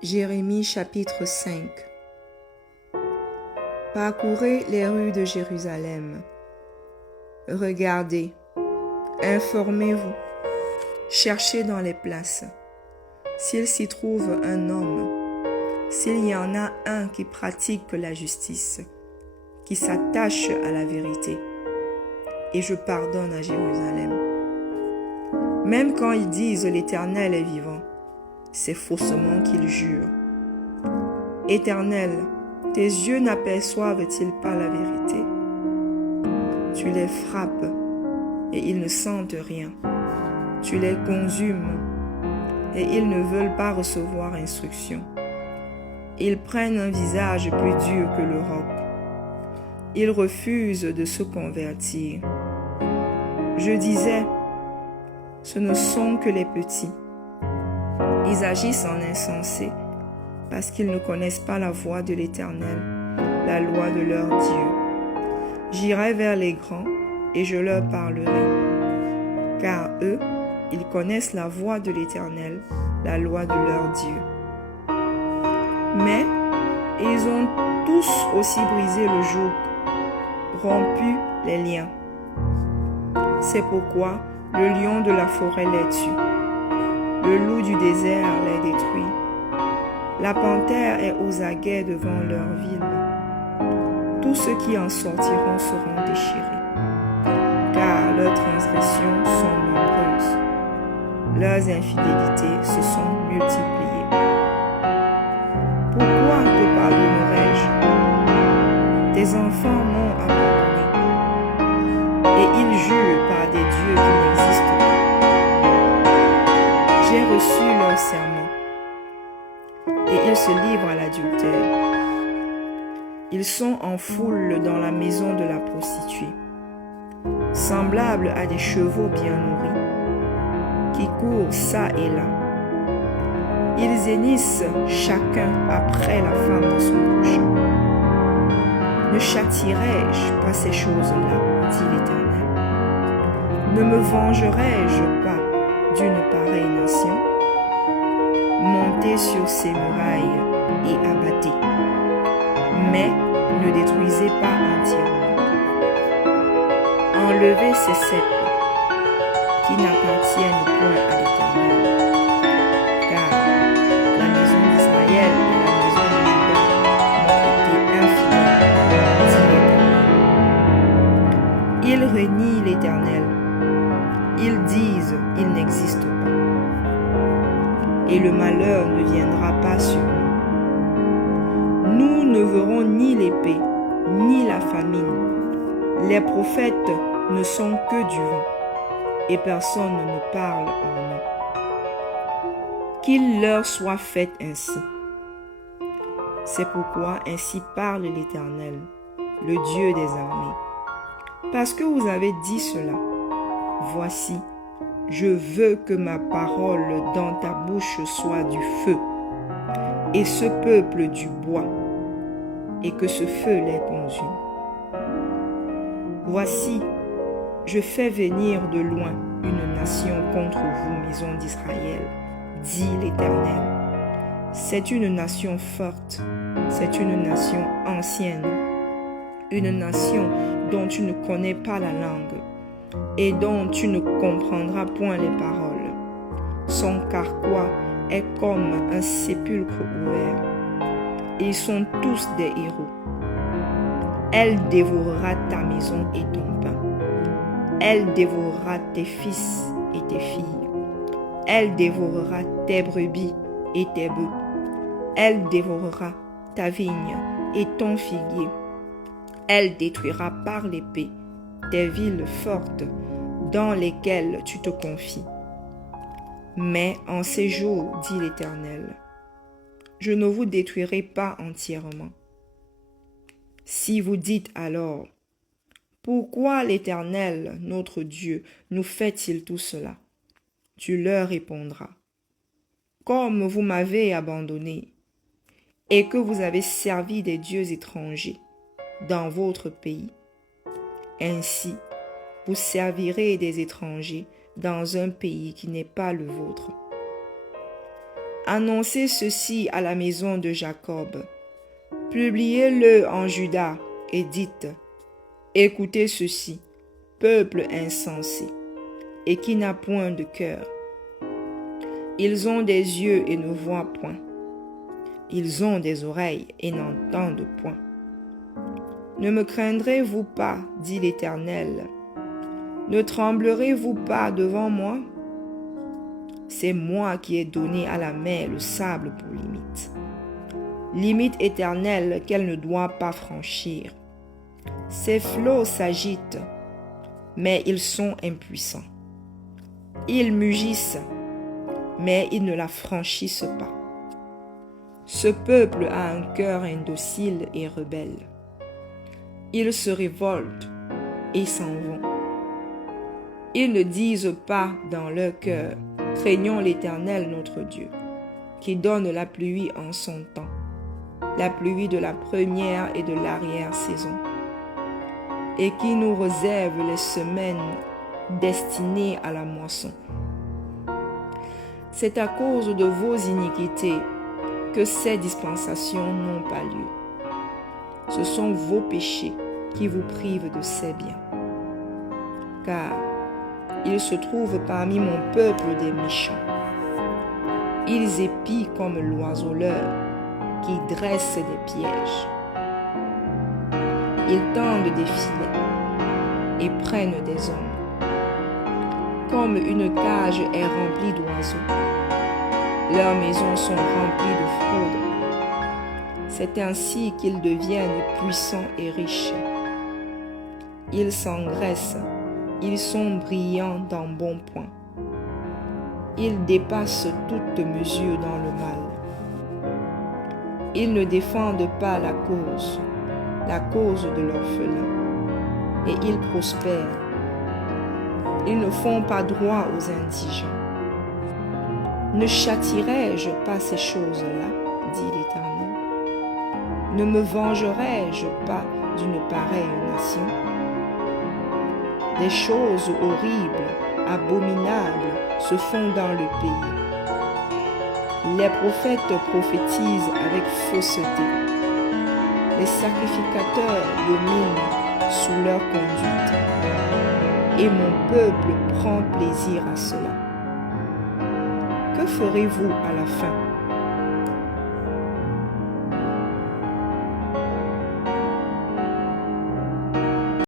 Jérémie chapitre 5. Parcourez les rues de Jérusalem. Regardez, informez-vous, cherchez dans les places. S'il s'y trouve un homme, s'il y en a un qui pratique la justice, qui s'attache à la vérité, et je pardonne à Jérusalem. Même quand ils disent l'Éternel est vivant, c'est faussement qu'ils jurent. Éternel, tes yeux n'aperçoivent-ils pas la vérité? Tu les frappes et ils ne sentent rien. Tu les consumes et ils ne veulent pas recevoir instruction. Ils prennent un visage plus dur que le roc. Ils refusent de se convertir. Je disais, ce ne sont que les petits. Ils agissent en insensés parce qu'ils ne connaissent pas la voie de l'Éternel, la loi de leur Dieu. J'irai vers les grands et je leur parlerai, car eux, ils connaissent la voie de l'Éternel, la loi de leur Dieu. Mais ils ont tous aussi brisé le joug, rompu les liens. C'est pourquoi le lion de la forêt les tue. Le loup du désert les détruit. La panthère est aux aguets devant leur ville. Tous ceux qui en sortiront seront déchirés, car leurs transgressions sont nombreuses. Leurs infidélités se sont multipliées. Pourquoi te pardonnerai-je? Tes enfants m'ont abandonné, et ils jurent par des dieux qui n'existent pas. J'ai reçu leur serment, et ils se livrent à l'adultère. Ils sont en foule dans la maison de la prostituée, semblables à des chevaux bien nourris, qui courent çà et là. Ils hennissent chacun après la femme de son prochain. Ne châtierai-je pas ces choses-là, dit l'Éternel? Ne me vengerai-je pas d'une pareille nation? Montez sur ses murailles et abattez, mais ne détruisez pas entièrement. Enlevez ces cèpes qui n'appartiennent point à l'Éternel, car la maison d'Israël et la maison de Juda m'ont été infidèles, dit l'Éternel. Ils renient l'Éternel. Ils disent, il n'existe pas. Et le malheur ne viendra pas sur nous. Nous ne verrons ni l'épée, ni la famine. Les prophètes ne sont que du vent, et personne ne parle en eux. Qu'il leur soit fait ainsi. C'est pourquoi ainsi parle l'Éternel, le Dieu des armées. Parce que vous avez dit cela, voici, je veux que ma parole dans ta bouche soit du feu, et ce peuple du bois, et que ce feu les consume. Voici, je fais venir de loin une nation contre vous, maison d'Israël, dit l'Éternel. C'est une nation forte, c'est une nation ancienne, une nation dont tu ne connais pas la langue, et dont tu ne comprendras point les paroles. Son carquois est comme un sépulcre ouvert. Ils sont tous des héros. Elle dévorera ta maison et ton pain. Elle dévorera tes fils et tes filles. Elle dévorera tes brebis et tes bœufs. Elle dévorera ta vigne et ton figuier. Elle détruira par l'épée tes villes fortes dans lesquelles tu te confies. Mais en ces jours, dit l'Éternel, je ne vous détruirai pas entièrement. Si vous dites alors, pourquoi l'Éternel, notre Dieu, nous fait-il tout cela? Tu leur répondras, comme vous m'avez abandonné et que vous avez servi des dieux étrangers dans votre pays, ainsi vous servirez des étrangers dans un pays qui n'est pas le vôtre. Annoncez ceci à la maison de Jacob. Publiez-le en Juda et dites, écoutez ceci, peuple insensé, et qui n'a point de cœur. Ils ont des yeux et ne voient point. Ils ont des oreilles et n'entendent point. Ne me craindrez-vous pas, dit l'Éternel? Ne tremblerez-vous pas devant moi? C'est moi qui ai donné à la mer le sable pour limite. Limite éternelle qu'elle ne doit pas franchir. Ses flots s'agitent, mais ils sont impuissants. Ils mugissent, mais ils ne la franchissent pas. Ce peuple a un cœur indocile et rebelle. Ils se révoltent et s'en vont. Ils ne disent pas dans leur cœur, craignons l'Éternel notre Dieu, qui donne la pluie en son temps, la pluie de la première et de l'arrière-saison, et qui nous réserve les semaines destinées à la moisson. C'est à cause de vos iniquités que ces dispensations n'ont pas lieu. Ce sont vos péchés qui vous privent de ces biens. Car il se trouve parmi mon peuple des méchants. Ils épient comme l'oiseleur qui dresse des pièges. Ils tendent des filets et prennent des hommes. Comme une cage est remplie d'oiseaux, leurs maisons sont remplies de fraude. C'est ainsi qu'ils deviennent puissants et riches. Ils s'engraissent, ils sont brillants d'un bon point. Ils dépassent toute mesure dans le mal. Ils ne défendent pas la cause de l'orphelin, et ils prospèrent. Ils ne font pas droit aux indigents. Ne châtierai-je pas ces choses-là, dit l'Éternel? Ne me vengerai-je pas d'une pareille nation? Des choses horribles, abominables se font dans le pays. Les prophètes prophétisent avec fausseté. Les sacrificateurs dominent sous leur conduite. Et mon peuple prend plaisir à cela. Que ferez-vous à la fin?